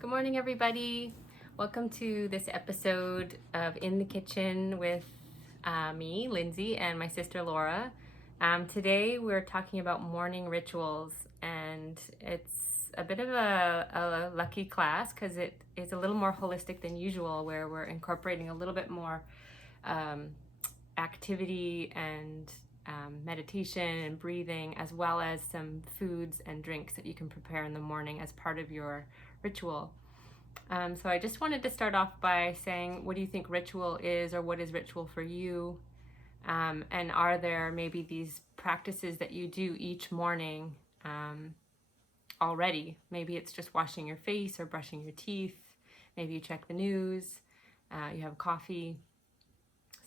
Good morning, everybody. Welcome to this episode of In the Kitchen with me, Lindsay, and my sister Laura. Today we're talking about morning rituals, and it's a bit of a lucky class because it is a little more holistic than usual, where we're incorporating a little bit more um, activity and meditation and breathing, as well as some foods and drinks that you can prepare in the morning as part of your ritual. So I just wanted to start off by saying, what do you think ritual is, or what is ritual for you? And are there maybe these practices that you do each morning already? Maybe it's just washing your face or brushing your teeth. Maybe you check the news, you have coffee.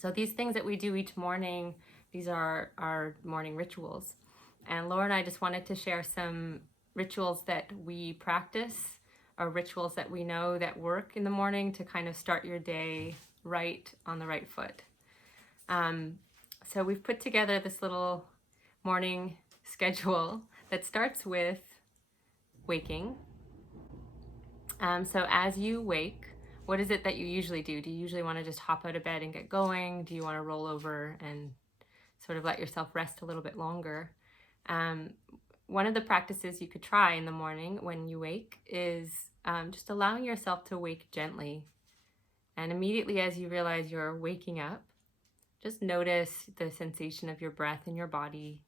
So these things that we do each morning, these are our morning rituals. And Laura and I just wanted to share some rituals that we practice, or rituals that we know that work in the morning to kind of start your day right on the right foot. So we've put together this little morning schedule that starts with waking. So as you wake, what is it that you usually do? Do you usually want to just hop out of bed and get going? Do you want to roll over and sort of let yourself rest a little bit longer? One of the practices you could try in the morning when you wake is just allowing yourself to wake gently. And immediately as you realize you're waking up, just notice the sensation of your breath in your body.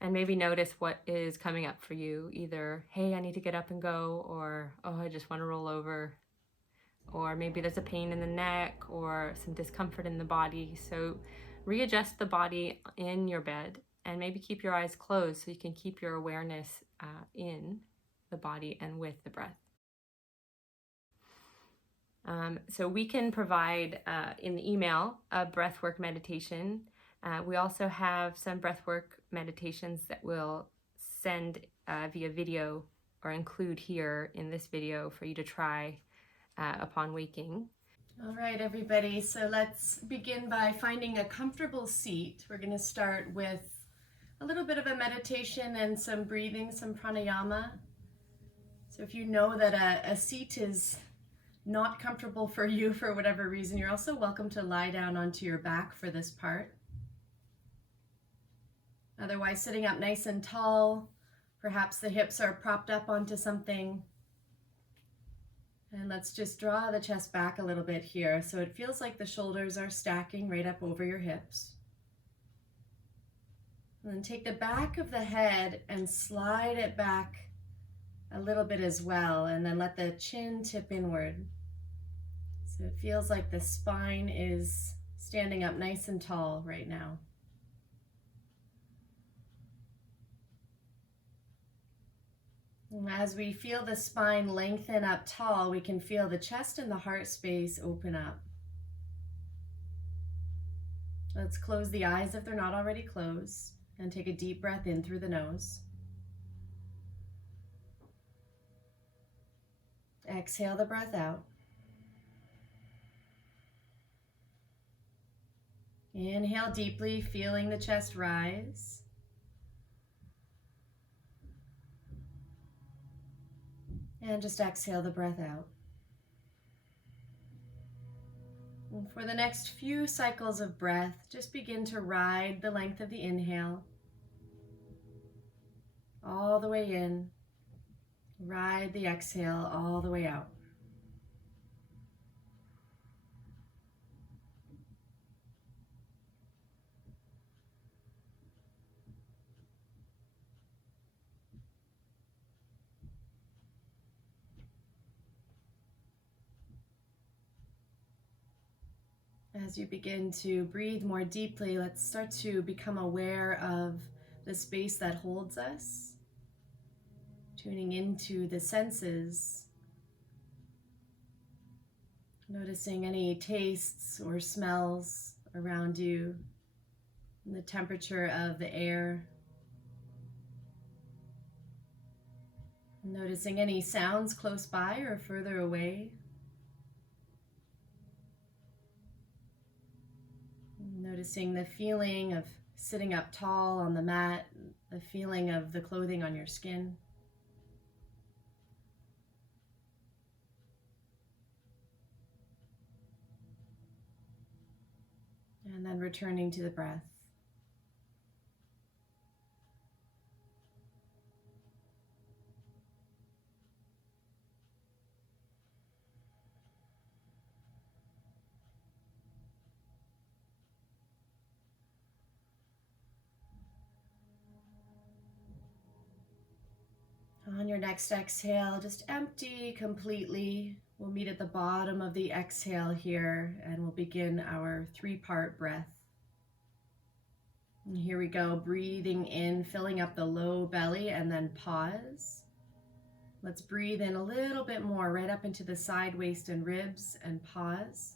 And maybe notice what is coming up for you. Either, hey, I need to get up and go, or, oh, I just want to roll over. Or maybe there's a pain in the neck or some discomfort in the body. So readjust the body in your bed and maybe keep your eyes closed so you can keep your awareness in the body and with the breath. So we can provide in the email a breathwork meditation. We also have some breathwork meditations that we'll send via video or include here in this video for you to try upon waking. All right, everybody, so let's begin by finding a comfortable seat. We're going to start with a little bit of a meditation and some breathing, some pranayama. So if you know that a seat is not comfortable for you for whatever reason, you're also welcome to lie down onto your back for this part. Otherwise, sitting up nice and tall, perhaps the hips are propped up onto something. And let's just draw the chest back a little bit here so it feels like the shoulders are stacking right up over your hips. And then take the back of the head and slide it back a little bit as well, and then let the chin tip inward. So it feels like the spine is standing up nice and tall right now. And as we feel the spine lengthen up tall, we can feel the chest and the heart space open up. Let's close the eyes if they're not already closed, and take a deep breath in through the nose. Exhale the breath out. Inhale deeply, feeling the chest rise. And just exhale the breath out. And for the next few cycles of breath, just begin to ride the length of the inhale all the way in. Ride the exhale all the way out. As you begin to breathe more deeply, let's start to become aware of the space that holds us, tuning into the senses, noticing any tastes or smells around you, and the temperature of the air. Noticing any sounds close by or further away. Noticing the feeling of sitting up tall on the mat, the feeling of the clothing on your skin. And then returning to the breath. On your next exhale, just empty completely. We'll meet at the bottom of the exhale here, and we'll begin our 3-part breath. And here we go, breathing in, filling up the low belly, and then pause. Let's breathe in a little bit more, right up into the side waist and ribs, and pause.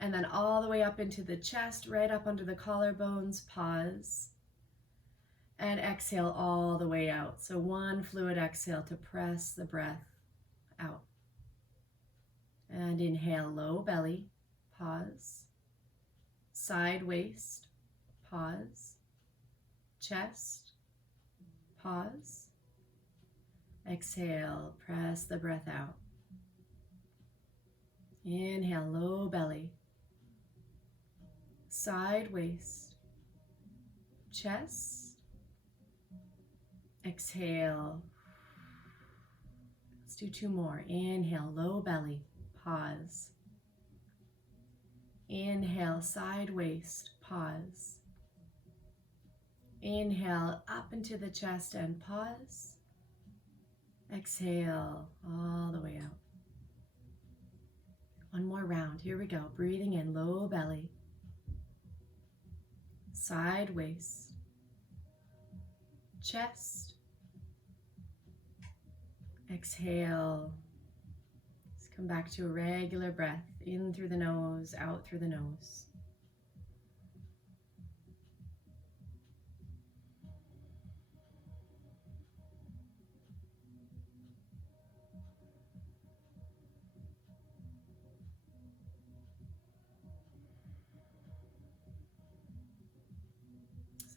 And then all the way up into the chest, right up under the collarbones, pause. And exhale all the way out. So one fluid exhale to press the breath out. And inhale, low belly, pause. Side waist, pause. Chest, pause. Exhale, press the breath out. Inhale, low belly. Side waist, chest. Exhale. Let's do 2 more. Inhale, low belly, pause. Inhale, side waist, pause. Inhale, up into the chest and pause. Exhale, all the way out. One more round. Here we go. Breathing in, low belly, side waist, chest. Exhale. Let's come back to a regular breath. In through the nose, out through the nose.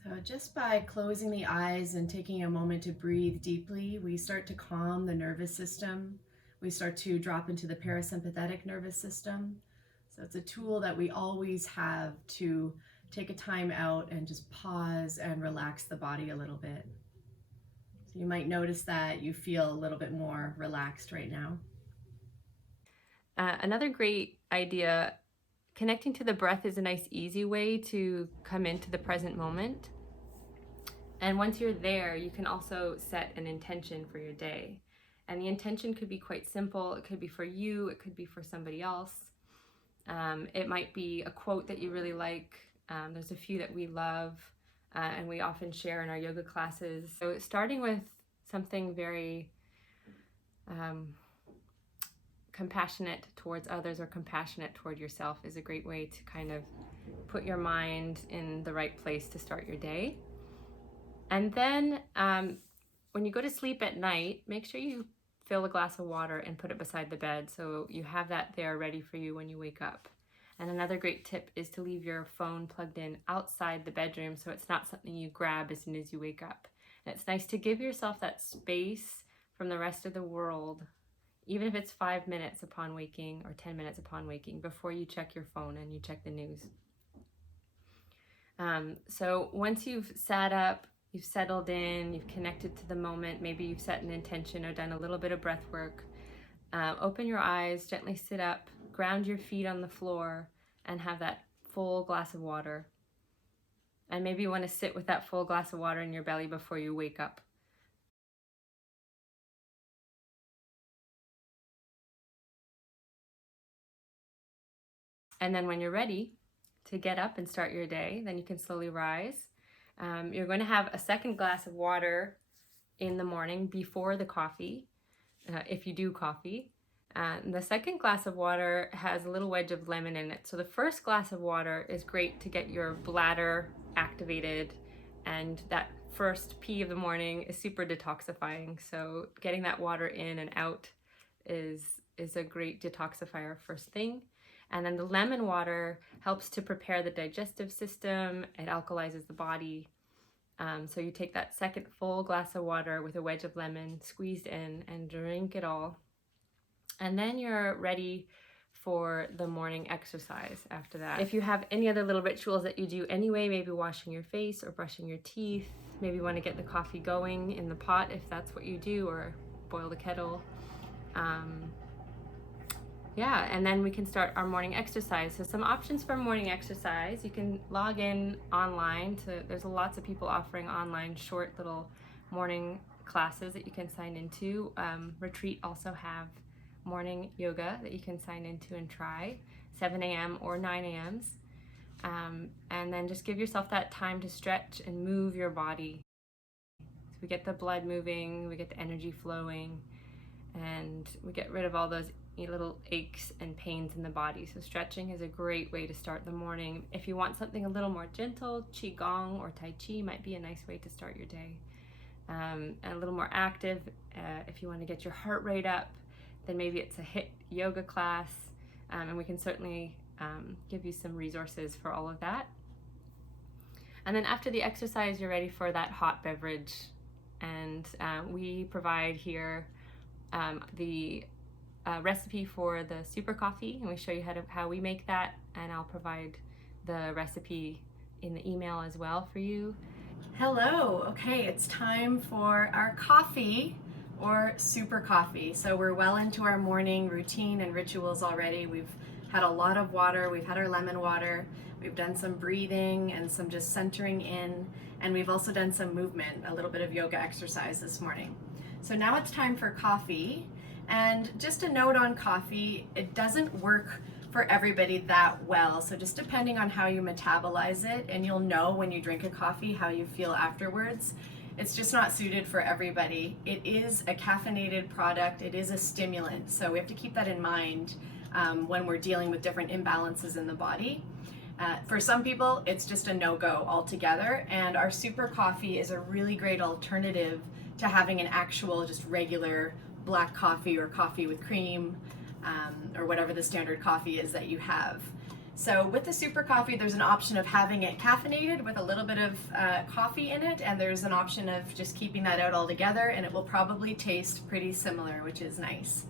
So just by closing the eyes and taking a moment to breathe deeply, we start to calm the nervous system. We start to drop into the parasympathetic nervous system. So it's a tool that we always have to take a time out and just pause and relax the body a little bit. So you might notice that you feel a little bit more relaxed right now. Another great idea, connecting to the breath is a nice, easy way to come into the present moment. And once you're there, you can also set an intention for your day. And the intention could be quite simple. It could be for you, it could be for somebody else. It might be a quote that you really like. There's a few that we love and we often share in our yoga classes. So starting with something very compassionate towards others or compassionate toward yourself is a great way to kind of put your mind in the right place to start your day. And then when you go to sleep at night, make sure you fill a glass of water and put it beside the bed so you have that there ready for you when you wake up. And another great tip is to leave your phone plugged in outside the bedroom so it's not something you grab as soon as you wake up. And it's nice to give yourself that space from the rest of the world, even if it's 5 minutes upon waking or 10 minutes upon waking, before you check your phone and you check the news. So once you've sat up, you've settled in, you've connected to the moment, maybe you've set an intention or done a little bit of breath work, open your eyes, gently sit up, ground your feet on the floor, and have that full glass of water. And maybe you want to sit with that full glass of water in your belly before you wake up. And then when you're ready to get up and start your day, then you can slowly rise. You're going to have a second glass of water in the morning before the coffee, if you do coffee. The second glass of water has a little wedge of lemon in it. So the first glass of water is great to get your bladder activated, and that first pee of the morning is super detoxifying. So getting that water in and out is a great detoxifier first thing. And then the lemon water helps to prepare the digestive system. It alkalizes the body. So you take that second full glass of water with a wedge of lemon squeezed in and drink it all. And then you're ready for the morning exercise after that. If you have any other little rituals that you do anyway, maybe washing your face or brushing your teeth, maybe you want to get the coffee going in the pot if that's what you do, or boil the kettle. Yeah, and then we can start our morning exercise. So some options for morning exercise, you can log in online there's lots of people offering online short little morning classes that you can sign into. Retreat also have morning yoga that you can sign into and try, 7 a.m. or 9 a.m.s. And then just give yourself that time to stretch and move your body. So we get the blood moving, we get the energy flowing, and we get rid of all those little aches and pains in the body. So stretching is a great way to start the morning. If you want something a little more gentle, Qigong or Tai Chi might be a nice way to start your day. And a little more active, if you want to get your heart rate up, then maybe it's a HIIT yoga class, and we can certainly give you some resources for all of that. And then after the exercise, you're ready for that hot beverage, and we provide here the recipe for the super coffee, and we show you how we make that, and I'll provide the recipe in the email as well for you. Hello, okay, it's time for our coffee or super coffee. So we're well into our morning routine and rituals already. We've had a lot of water, we've had our lemon water, we've done some breathing and some just centering in, and we've also done some movement, a little bit of yoga exercise this morning. So now it's time for coffee. And just a note on coffee, it doesn't work for everybody that well. So just depending on how you metabolize it, and you'll know when you drink a coffee how you feel afterwards. It's just not suited for everybody. It is a caffeinated product, it is a stimulant. So we have to keep that in mind when we're dealing with different imbalances in the body. For some people, it's just a no-go altogether. And our super coffee is a really great alternative to having an actual just regular black coffee or coffee with cream, or whatever the standard coffee is that you have. So with the super coffee, there's an option of having it caffeinated with a little bit of coffee in it, and there's an option of just keeping that out altogether, and it will probably taste pretty similar, which is nice.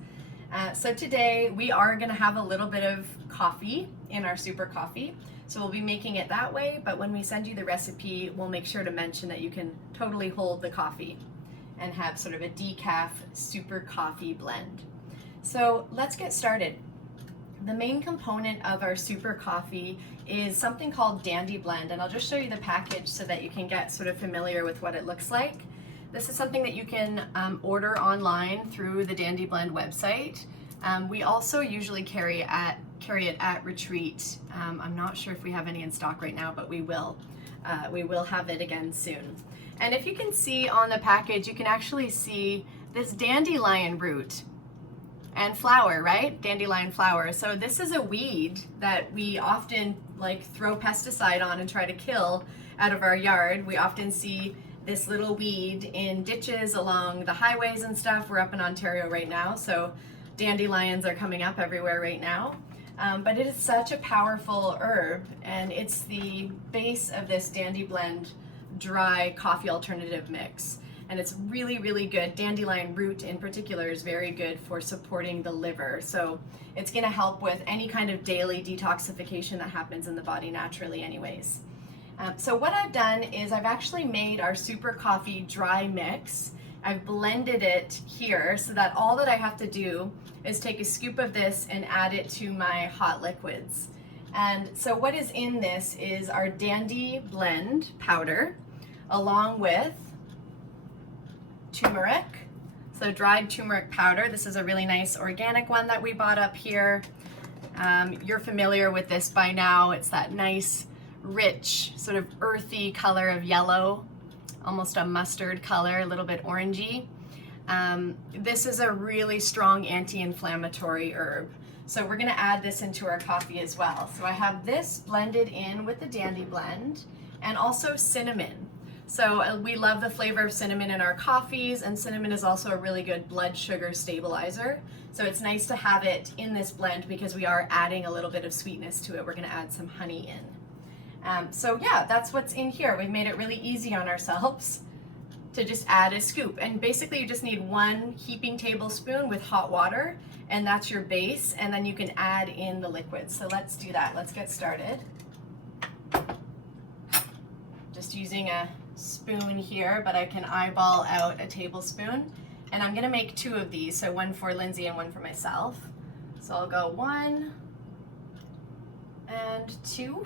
So today we are going to have a little bit of coffee in our super coffee. So we'll be making it that way, but when we send you the recipe, we'll make sure to mention that you can totally hold the coffee and have sort of a decaf super coffee blend. So let's get started. The main component of our super coffee is something called Dandy Blend, and I'll just show you the package so that you can get sort of familiar with what it looks like. This is something that you can order online through the Dandy Blend website. We also usually carry it at Retreat. I'm not sure if we have any in stock right now, but we will. We will have it again soon. And if you can see on the package, you can actually see this dandelion root and flower, right? Dandelion flower. So this is a weed that we often throw pesticide on and try to kill out of our yard. We often see this little weed in ditches along the highways and stuff. We're up in Ontario right now, so dandelions are coming up everywhere right now. But it is such a powerful herb, and it's the base of this Dandy Blend dry coffee alternative mix. And it's really, really good. Dandelion root in particular is very good for supporting the liver. So it's gonna help with any kind of daily detoxification that happens in the body naturally anyways. So what I've done is I've actually made our super coffee dry mix. I've blended it here so that all that I have to do is take a scoop of this and add it to my hot liquids. And so what is in this is our Dandy Blend powder, along with turmeric, so dried turmeric powder. This is a really nice organic one that we bought up here. You're familiar with this by now. It's that nice, rich, sort of earthy color of yellow, almost a mustard color, a little bit orangey. This is a really strong anti-inflammatory herb. So we're gonna add this into our coffee as well. So I have this blended in with the Dandy Blend, and also cinnamon. So we love the flavor of cinnamon in our coffees, and cinnamon is also a really good blood sugar stabilizer. So it's nice to have it in this blend because we are adding a little bit of sweetness to it. We're gonna add some honey in. So yeah, that's what's in here. We've made it really easy on ourselves. to just add a scoop. And basically you just need 1 heaping tablespoon with hot water, and that's your base, and then you can add in the liquid. So let's do that. Let's get started. Just using a spoon here, but I can eyeball out a tablespoon. And I'm gonna make 2 of these, so 1 for Lindsay and 1 for myself. So I'll go 1 and 2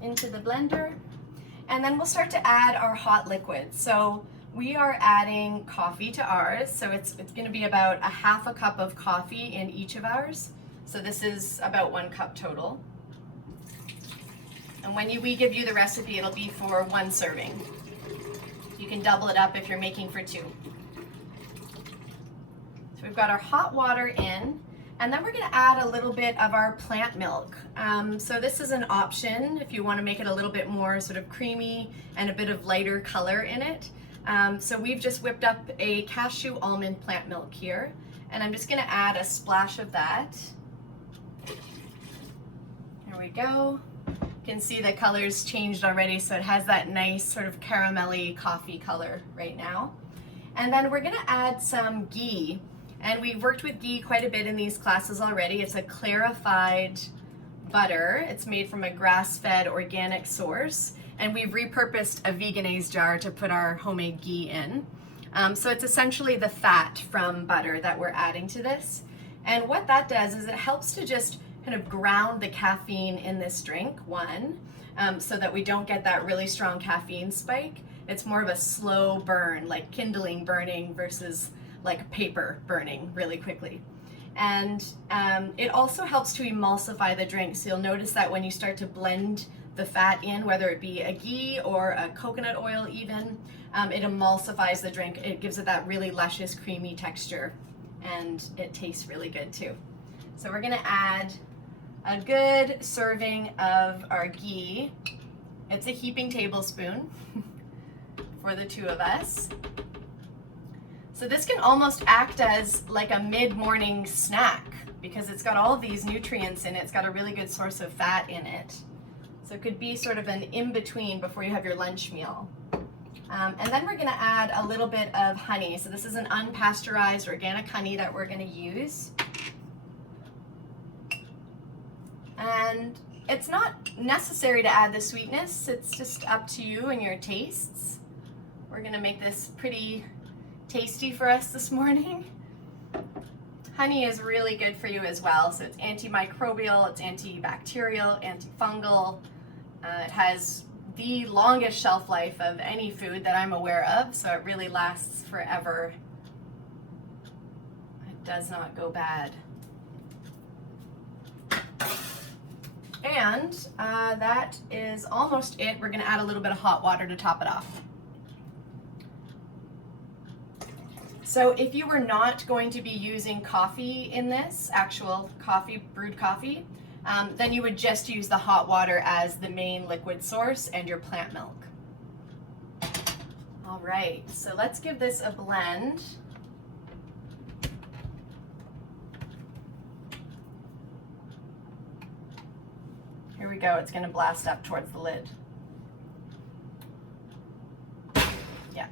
into the blender. And then we'll start to add our hot liquid. So we are adding coffee to ours. So it's gonna be about 1/2 cup of coffee in each of ours. So this is about 1 cup total. And when we give you the recipe, it'll be for 1 serving. You can double it up if you're making for 2. So we've got our hot water in, and then we're gonna add a little bit of our plant milk. So this is an option if you wanna make it a little bit more sort of creamy and a bit of lighter color in it. So we've just whipped up a cashew almond plant milk here, and I'm just gonna add a splash of that. There we go. You can see the color's changed already, so it has that nice sort of caramelly coffee color right now. And then we're gonna add some ghee. And we've worked with ghee quite a bit in these classes already. It's a clarified butter. It's made from a grass-fed organic source. And we've repurposed a Vegenaise jar to put our homemade ghee in. So it's essentially the fat from butter that we're adding to this. And what that does is it helps to just kind of ground the caffeine in this drink, so that we don't get that really strong caffeine spike. It's more of a slow burn, like kindling burning versus like paper burning really quickly. And it also helps to emulsify the drink. So you'll notice that when you start to blend the fat in, whether it be a ghee or a coconut oil even, it emulsifies the drink. It gives it that really luscious, creamy texture, and it tastes really good too. So we're gonna add a good serving of our ghee. It's a heaping tablespoon for the 2 of us. So this can almost act as like a mid-morning snack because it's got all of these nutrients in it. It's got a really good source of fat in it. So it could be sort of an in-between before you have your lunch meal. And then we're gonna add a little bit of honey. So this is an unpasteurized organic honey that we're gonna use. And it's not necessary to add the sweetness. It's just up to you and your tastes. We're gonna make this pretty tasty for us this morning. Honey is really good for you as well. So it's antimicrobial, it's antibacterial, antifungal. It has the longest shelf life of any food that I'm aware of, so it really lasts forever. It does not go bad. And that is almost it. We're gonna add a little bit of hot water to top it off. So if you were not going to be using coffee in this, actual coffee, brewed coffee, then you would just use the hot water as the main liquid source and your plant milk. All right, so let's give this a blend. Here we go, it's gonna blast up towards the lid. Yeah.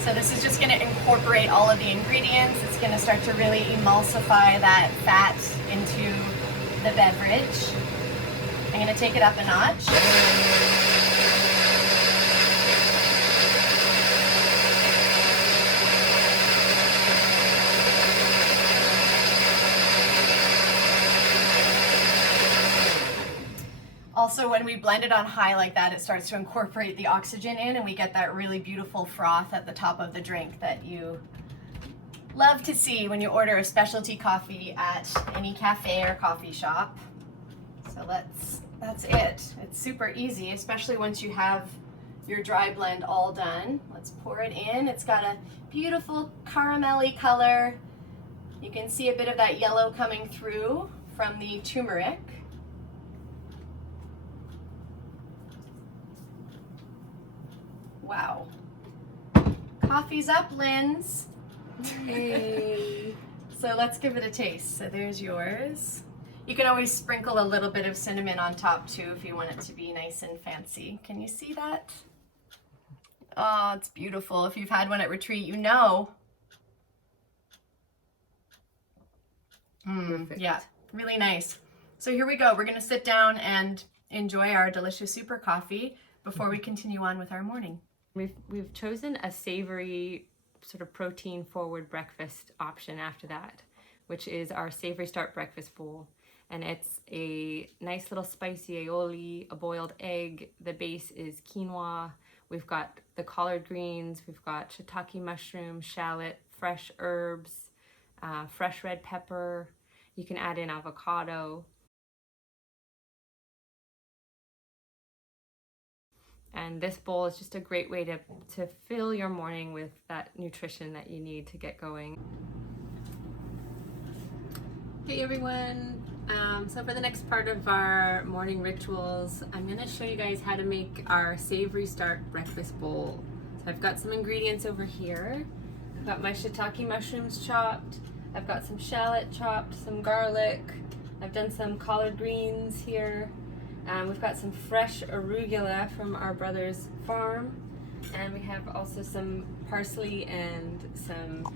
So this is just gonna incorporate all of the ingredients. It's gonna start to really emulsify that fat into the beverage. I'm gonna take it up a notch. Also, when we blend it on high like that, it starts to incorporate the oxygen in, and we get that really beautiful froth at the top of the drink that you love to see when you order a specialty coffee at any cafe or coffee shop. So that's it. It's super easy, especially once you have your dry blend all done. Let's pour it in. It's got a beautiful caramelly color. You can see a bit of that yellow coming through from the turmeric. Wow. Coffee's up, Linz. Yay. So let's give it a taste. So there's yours. You can always sprinkle a little bit of cinnamon on top too if you want it to be nice and fancy. Can you see that? Oh, it's beautiful. If you've had one at retreat, you know. Perfect. Yeah, really nice. So here we go. We're going to sit down and enjoy our delicious super coffee before we continue on with our morning. We've chosen a savory sort of protein forward breakfast option after that, which is our Savory Start breakfast bowl. And it's a nice little spicy aioli, a boiled egg. The base is quinoa. We've got the collard greens. We've got shiitake mushroom, shallot, fresh herbs, fresh red pepper. You can add in avocado. And this bowl is just a great way to fill your morning with that nutrition that you need to get going. Hey everyone, so for the next part of our morning rituals, I'm going to show you guys how to make our Savory Start breakfast bowl. So I've got some ingredients over here. I've got my shiitake mushrooms chopped, I've got some shallot chopped, some garlic, I've done some collard greens here. We've got some fresh arugula from our brother's farm, and we have also some parsley and some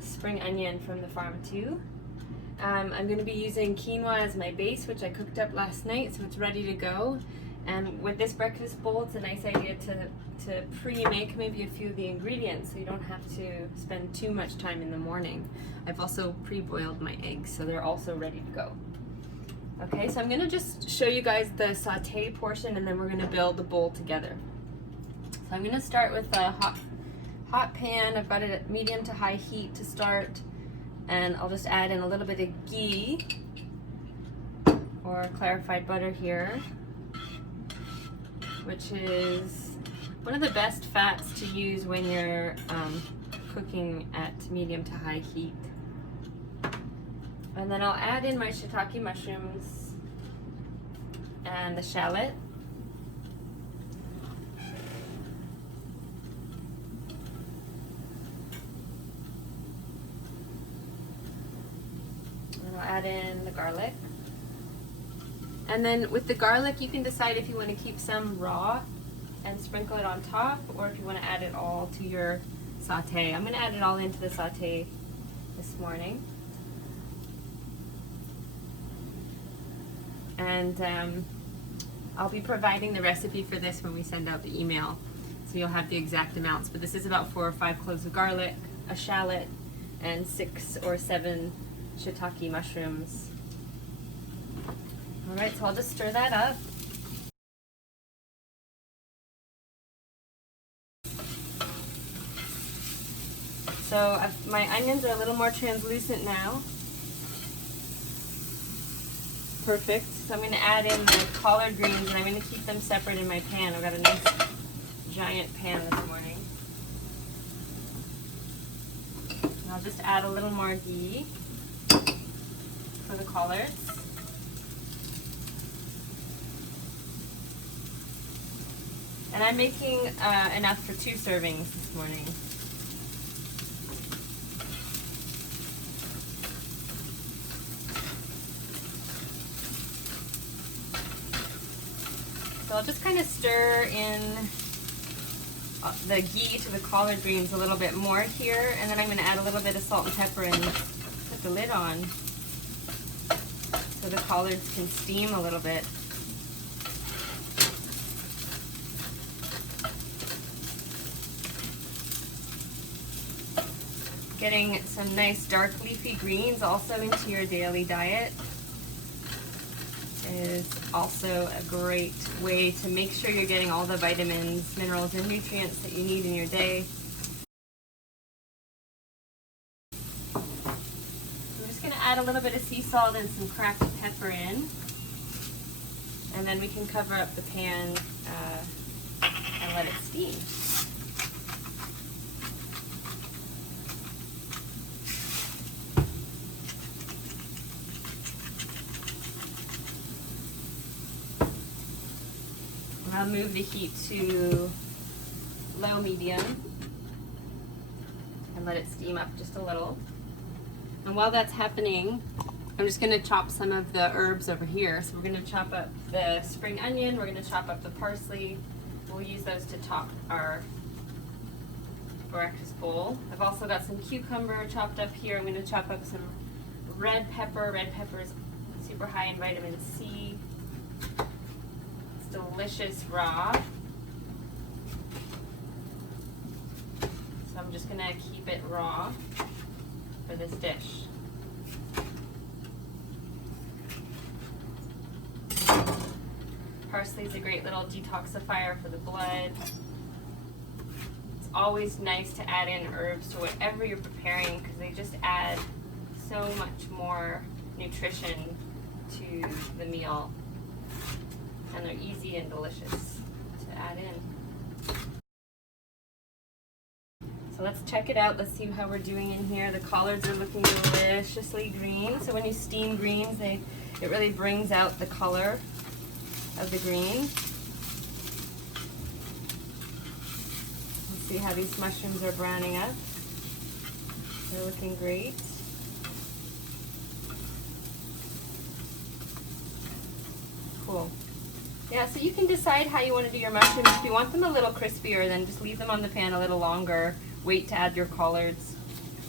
spring onion from the farm too. I'm going to be using quinoa as my base, which I cooked up last night, so it's ready to go. And with this breakfast bowl, it's a nice idea to pre-make maybe a few of the ingredients so you don't have to spend too much time in the morning. I've also pre-boiled my eggs, so they're also ready to go. Okay, so I'm going to just show you guys the saute portion, and then we're going to build the bowl together. So I'm going to start with a hot pan. I've got it at medium to high heat to start, and I'll just add in a little bit of ghee or clarified butter here, which is one of the best fats to use when you're cooking at medium to high heat. And then I'll add in my shiitake mushrooms and the shallot. And I'll add in the garlic. And then with the garlic, you can decide if you want to keep some raw and sprinkle it on top, or if you want to add it all to your saute. I'm going to add it all into the saute this morning. And I'll be providing the recipe for this when we send out the email, so you'll have the exact amounts. But this is about 4 or 5 cloves of garlic, a shallot, and 6 or 7 shiitake mushrooms. All right, so I'll just stir that up. So my onions are a little more translucent now. Perfect. So I'm going to add in the collard greens, and I'm going to keep them separate in my pan. I've got a nice giant pan this morning. And I'll just add a little more ghee for the collards. And I'm making enough for 2 servings this morning. So I'll just kind of stir in the ghee to the collard greens a little bit more here, and then I'm going to add a little bit of salt and pepper and put the lid on so the collards can steam a little bit. Getting some nice dark leafy greens also into your daily diet is also a great way to make sure you're getting all the vitamins, minerals, and nutrients that you need in your day. I'm just going to add a little bit of sea salt and some cracked pepper in, and then we can cover up the pan and let it steam. I'll move the heat to low medium and let it steam up just a little. And while that's happening, I'm just gonna chop some of the herbs over here. So we're gonna chop up the spring onion, we're gonna chop up the parsley. We'll use those to top our breakfast bowl. I've also got some cucumber chopped up here. I'm gonna chop up some red pepper. Red pepper is super high in vitamin C. It's delicious raw. So I'm just gonna keep it raw for this dish. Parsley is a great little detoxifier for the blood. It's always nice to add in herbs to whatever you're preparing because they just add so much more nutrition to the meal. And they're easy and delicious to add in. So let's check it out. Let's see how we're doing in here. The collards are looking deliciously green. So when you steam greens, it really brings out the color of the green. Let's see how these mushrooms are browning up. They're looking great. Cool. Yeah, so you can decide how you want to do your mushrooms. If you want them a little crispier, then just leave them on the pan a little longer. Wait to add your collards.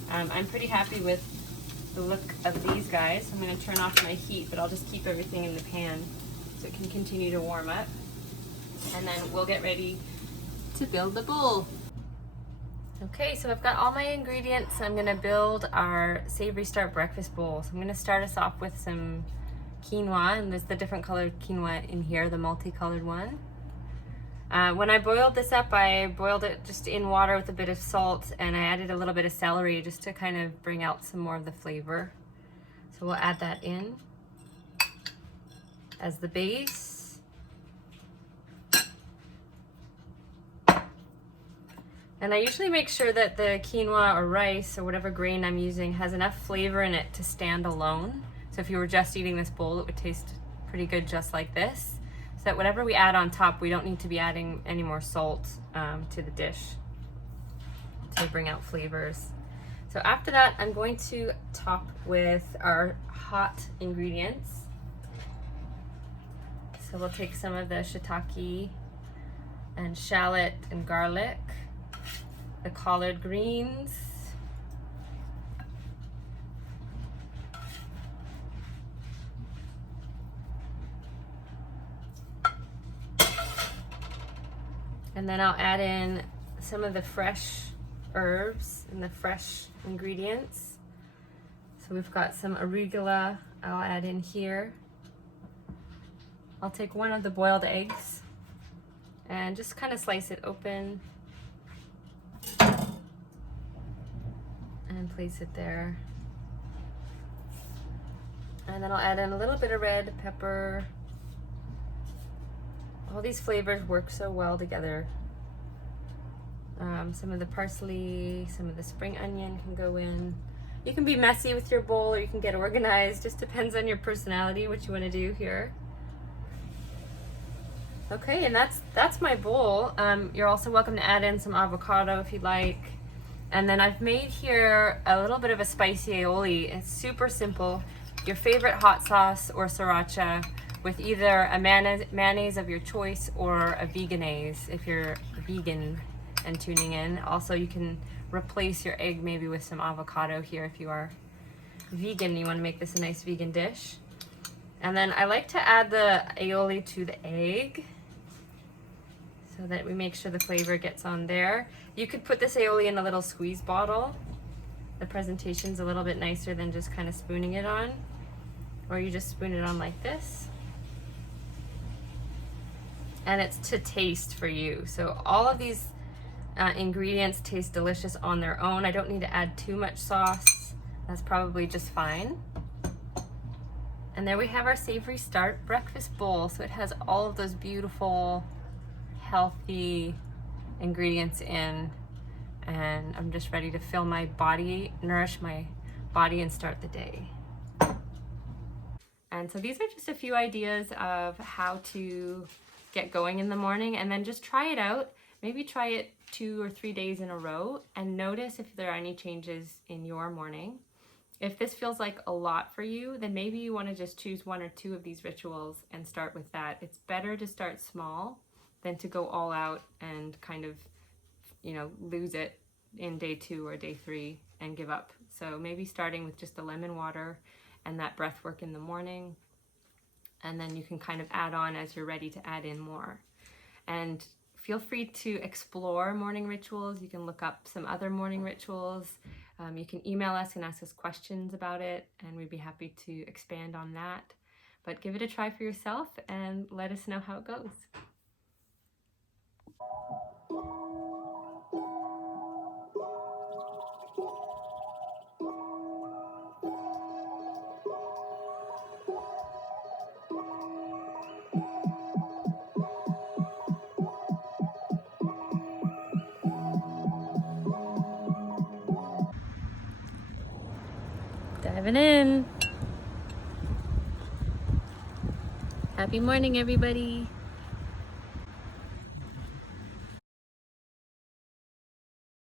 I'm pretty happy with the look of these guys. I'm going to turn off my heat, but I'll just keep everything in the pan so it can continue to warm up. And then we'll get ready to build the bowl. Okay, so I've got all my ingredients. I'm going to build our Savory Start breakfast bowl. So I'm going to start us off with some quinoa, and there's the different colored quinoa in here, the multicolored one. When I boiled this up, I boiled it just in water with a bit of salt, and I added a little bit of celery just to kind of bring out some more of the flavor. So we'll add that in as the base. And I usually make sure that the quinoa or rice or whatever grain I'm using has enough flavor in it to stand alone. So if you were just eating this bowl, it would taste pretty good just like this. So that whatever we add on top, we don't need to be adding any more salt to the dish to bring out flavors. So after that, I'm going to top with our hot ingredients. So we'll take some of the shiitake and shallot and garlic, the collard greens, and then I'll add in some of the fresh herbs and the fresh ingredients. So we've got some arugula I'll add in here. I'll take one of the boiled eggs and just kind of slice it open and place it there. And then I'll add in a little bit of red pepper. All these flavors work so well together. Some of the parsley, some of the spring onion can go in. You can be messy with your bowl or you can get organized. Just depends on your personality, what you want to do here. Okay, and that's my bowl. You're also welcome to add in some avocado if you'd like. And then I've made here a little bit of a spicy aioli. It's super simple. Your favorite hot sauce or sriracha with either a mayonnaise of your choice or a veganaise if you're vegan and tuning in. Also, you can replace your egg maybe with some avocado here if you are vegan and you want to make this a nice vegan dish. And then I like to add the aioli to the egg so that we make sure the flavor gets on there. You could put this aioli in a little squeeze bottle. The presentation's a little bit nicer than just kind of spooning it on. Or you just spoon it on like this. And it's to taste for you. So all of these ingredients taste delicious on their own. I don't need to add too much sauce. That's probably just fine. And there we have our Savory Start breakfast bowl. So it has all of those beautiful, healthy ingredients in. And I'm just ready to fill my body, nourish my body, and start the day. And so these are just a few ideas of how to get going in the morning, and then just try it out. Maybe try it 2 or 3 days in a row and notice if there are any changes in your morning. If this feels like a lot for you, then maybe you want to just choose 1 or 2 of these rituals and start with that. It's better to start small than to go all out and kind of, lose it in day 2 or day 3 and give up. So maybe starting with just the lemon water and that breath work in the morning, and then you can kind of add on as you're ready to add in more. And feel free to explore morning rituals. You can look up some other morning rituals. You can email us and ask us questions about it, and we'd be happy to expand on that. But give it a try for yourself and let us know how it goes. Diving in. Happy morning, everybody.